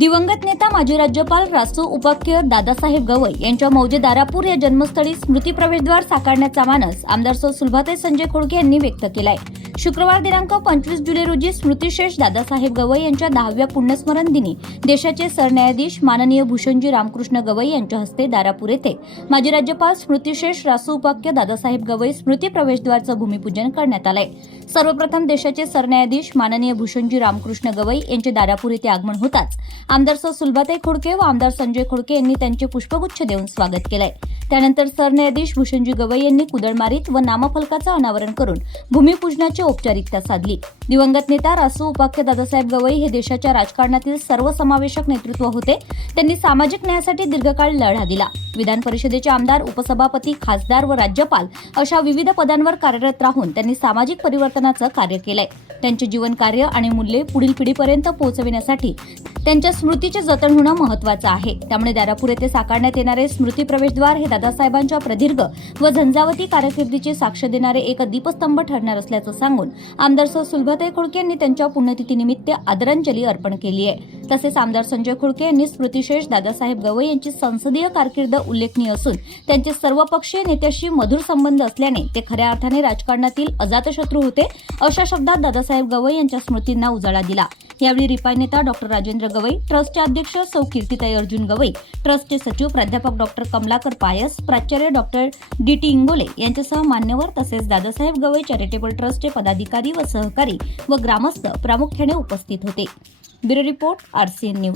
दिवंगत नेता माजी राज्यपाल रासू उपाख्य दादासाहेब गवई यांच्या मौजे दारापूर या जन्मस्थळी स्मृती प्रवेशद्वार साकारण्याचा मानस आमदार सौ सुलभाताई संजय खोडके यांनी व्यक्त केलाय. शुक्रवार दिनांक पंचवीस जुलै रोजी स्मृतिशेष दादासाहेब गवई यांच्या दहाव्या पुण्यस्मरण दिनी देशाचे सरन्यायाधीश माननीय भूषणजी रामकृष्ण गवई यांच्या हस्ते दारापूर येथे. माजी राज्यपाल स्मृतिशेष रासू उपाख्य दादासाहेब गवई स्मृती प्रवेशद्वारचं भूमिपूजन करण्यात आलंय. सर्वप्रथम देशाचे सरन्यायाधीश माननीय भूषणजी रामकृष्ण गवई यांचे दारापूर येथे आगमन होताच. आमदार सौ सुलभाताई खोडके व आमदार संजय खोडके यांनी त्यांचे पुष्पगुच्छ देऊन स्वागत केलंय. त्यानंतर सरन्यायाधीश भूषणजी गवई यांनी कुदळ मारीत व नामफलकाचं अनावरण करून भूमिपूजनाची औपचारिकता साधली. दिवंगत नेता रासू उपाख्य दादासाहेब गवई हे देशाच्या राजकारणातील सर्वसमावेशक नेतृत्व होते. त्यांनी सामाजिक न्यायासाठी दीर्घकाळ लढा दिला. विधान परिषदेचे आमदार उपसभापती खासदार व राज्यपाल अशा विविध पदांवर कार्यरत राहून त्यांनी सामाजिक परिवर्तनाचं कार्य केलंय. त्यांचे जीवन कार्य आणि मूल्ये पुढील पिढीपर्यंत पोहोचविण्यासाठी त्यांच्या स्मृतीचे जतन होणं महत्वाचं आहे. त्यामुळे दारापूर येथे साकारण्यात येणारे स्मृती प्रवेशद्वार हे दादासाहेबांच्या प्रदीर्घ व झंझावती कारकिर्दीची साक्ष देणारे एक दीपस्तंभ ठरणार असल्याचं सांगून आमदार सौ सुलभताई खोडके यांनी त्यांच्या पुण्यतिथीनिमित्त आदरांजली अर्पण केली आहे. तसेच आमदार संजय खुळके यांनी स्मृतिशेष दादासाहेब गवई यांची संसदीय कारकीर्द उल्लेखनीय असून त्यांचे सर्वपक्षीय नेत्याशी मधुर संबंध असल्याने ते खऱ्या अर्थाने राजकारणातील अजातशत्रू होते अशा शब्दात दादासाहेब गवई यांच्या स्मृतींना उजाळा दिला. यावेळी रिपाई नेता डॉक्टर राजेंद्र गवई ट्रस्टचे अध्यक्ष सौ कीर्तिताई अर्जुन गवई ट्रस्टचे सचिव प्राध्यापक डॉक्टर कमलाकर पायस प्राचार्य डॉक्टर डी टी इंगोले यांच्यासह मान्यवर तसेच दादासाहेब गवई चॅरिटेबल ट्रस्टचे पदाधिकारी व सहकारी व ग्रामस्थ प्रामुख्याने उपस्थित होते. Bureau report R C N news